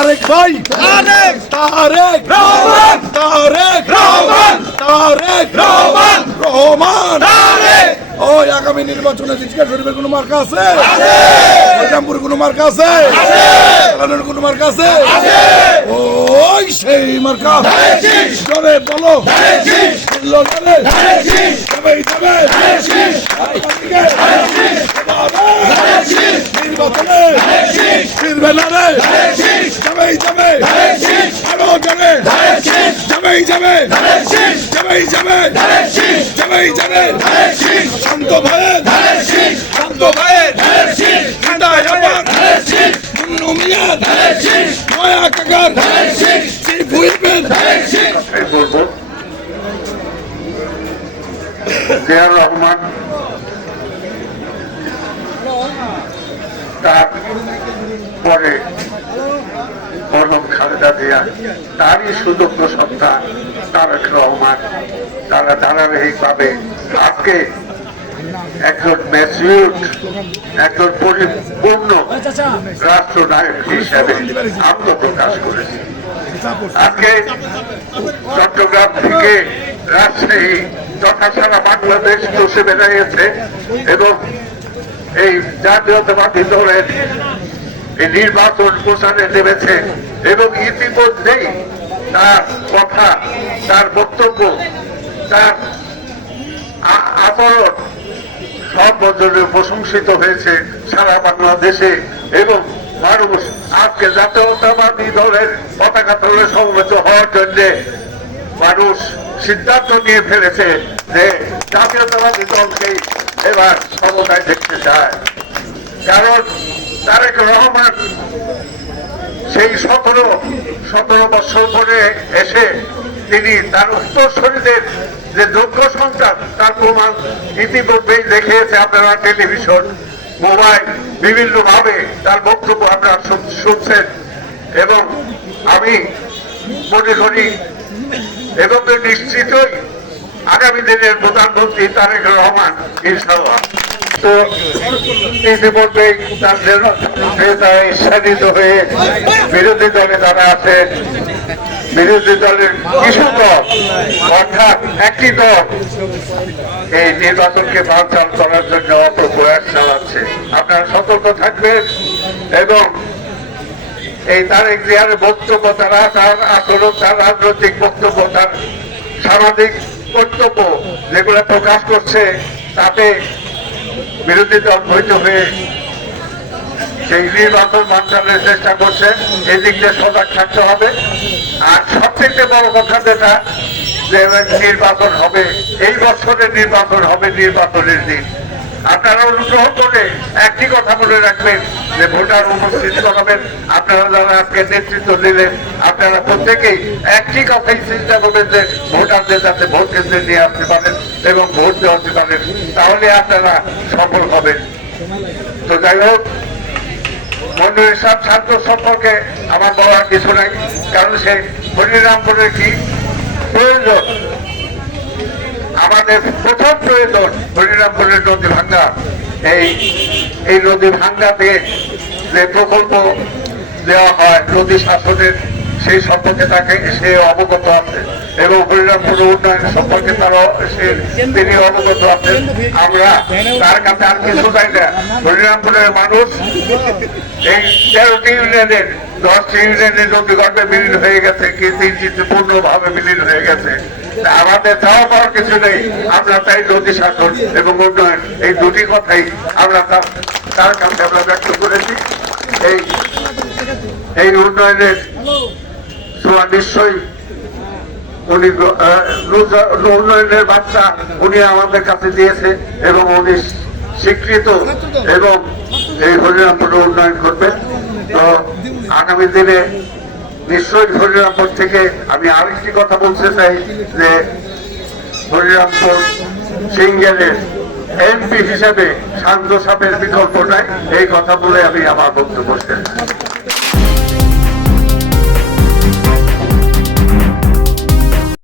তারেক ভাই তারেক তারেক রহমান তারেক রহমান তারেক রহমান রহমান তারেক ওই আগামী নির্বাচনে জিতকা শরীফের কোনো মার্কা আছে রামপুর কোনো মার্কা আছে চালানোর কোনো মার্কা আছে ওই সেই মার্কা জোরে বলো যাবে নির্বাচনে ফিরবে না রে যাবেই যাবে আরো যাবে যাবেই যাবে যাবেই যাবে যাবেই যাবে শান্ত ভাইয়ের শান্ত ভাইয়ের মুন্নু মিয়ার নয়া কাকার চিফ হুইপের জিয়াউর রহমান তার পরে মরহুম খালেদা জিয়া তারই সুযোগ্য সত্তা তারেক রহমান তারা ধারাবাহিকভাবে আজকে একজন ম্যাচিউরড একজন পরিপূর্ণ রাষ্ট্রনায়ক হিসেবে আত্মপ্রকাশ করেছে। আজকে চট্টগ্রাম থেকে রাজশাহী তথা সারা বাংলাদেশ চষে বেড়াইছে এবং এই জাতীয়তাবাদী দলের এই নির্বাচন প্রচারে নেমেছে এবং ইতিমধ্যেই তার কথা তার বক্তব্য তার আচরণ সব বছরে প্রশংসিত হয়েছে সারা বাংলাদেশে এবং মানুষ আজকে জাতীয়তাবাদী দলের পতাকা তলে সমবেত হওয়ার জন্য মানুষ সিদ্ধান্ত নিয়ে ফেলেছে যে জাতীয়তাবাদী দলকেই এবার ক্ষমতায় দেখতে চায়। কারণ তারেক রহমান সেই 17 বছর ধরে এসে তিনি তার উত্তরসূরিদের যে যোগ্য সন্তান তার প্রমাণ ইতিমধ্যেই দেখিয়েছে। আপনারা টেলিভিশন মোবাইল বিভিন্ন ভাবে তার বক্তব্য আপনারা শুনছেন এবং আমি মনে করি এবং নিশ্চিতই আগামী দিনের প্রধানমন্ত্রী তারেক রহমান ইনশাআল্লাহ। তো ইতিমধ্যেই তারা ঈর্ষান্বিত হয়ে বিরোধী দলে যারা আছেন বিরোধী দলের কিছু দল অর্থাৎ একটি দল এই নির্বাচনকে বানচাল করার জন্য অপপ্রয়াস চালাচ্ছে। আপনারা সতর্ক থাকবেন এবং এই তারেক জিয়ার বক্তব্য তারা তার আচরণ তার রাজনৈতিক বক্তব্য তার সামাজিক বক্তব্য যেগুলো প্রকাশ করছে তাতে বিরোধী দল বৈধ হয়ে সেই নির্বাচন বানচালের চেষ্টা করছে। এই দিক দিয়ে সজাগ থাকতে হবে। আর সবচেয়ে বড় কথা যেটা যে নির্বাচন হবে এই বছরের নির্বাচন হবে নির্বাচনের দিন আপনারা অনুগ্রহ করে একটি কথা বলে রাখবেন যে ভোটার উপস্থিত করাবেন। আপনারা যারা আজকে নেতৃত্ব দিলেন আপনারা প্রত্যেকেই একটি কথাই চিন্তা করবেন যে ভোটারদের যাতে ভোট কেন্দ্রে নিয়ে আসতে পারেন এবং ভোট দেওয়াতে পারেন, তাহলে আপনারা সফল হবেন। তো যাই হোক, মন্ডলীর সব ছাত্র সম্পর্কে আমার বলার কিছু নাই, কারণ সে হরিরামপুরের কি প্রয়োজন, আমাদের প্রথম প্রয়োজন হরিরামপুরের নদী ভাঙ্গা। এই নদী ভাঙ্গাতে যে প্রকল্প দেওয়া হয় নদী শাসনের সেই সম্পর্কে তাকে সে অবগত আছে এবং হরিরামপুর উন্নয়ন সম্পর্কে তিনি অবগত আছেন। আমরা তার কাছে আর কিছু চাই না। হরিরামপুরের মানুষ এই 13টি ইউনিয়নের 10টি ইউনিয়নের নদীগর্ভে বিলীন হয়ে গেছে, কিন্তু পূর্ণভাবে বিলীন হয়ে গেছে। আমাদের চাওয়া পাওয়ার কিছু নেই, আমরা চাই নদী শাসন এবং উন্নয়ন। এই দুটি কথাই আমরা তার কাছে আমরা ব্যক্ত করেছি। এই উন্নয়নের ছোঁয়া নিশ্চয়ই উনি উন্নয়নের বার্তা উনি আমাদের কাছে দিয়েছে এবং উনি স্বীকৃত এবং এই হরিরামপুর উন্নয়ন করবেন। তো আগামী দিনে নিশ্চয়ই হরিরামপুর থেকে আমি আরেকটি কথা বলতে চাই যে হরিরামপুর সিঙ্গেলের এমপি হিসেবে শান্ত সাপের বিকল্প নাই, এই কথা বলে আমি আমার বক্তব্য শেষ।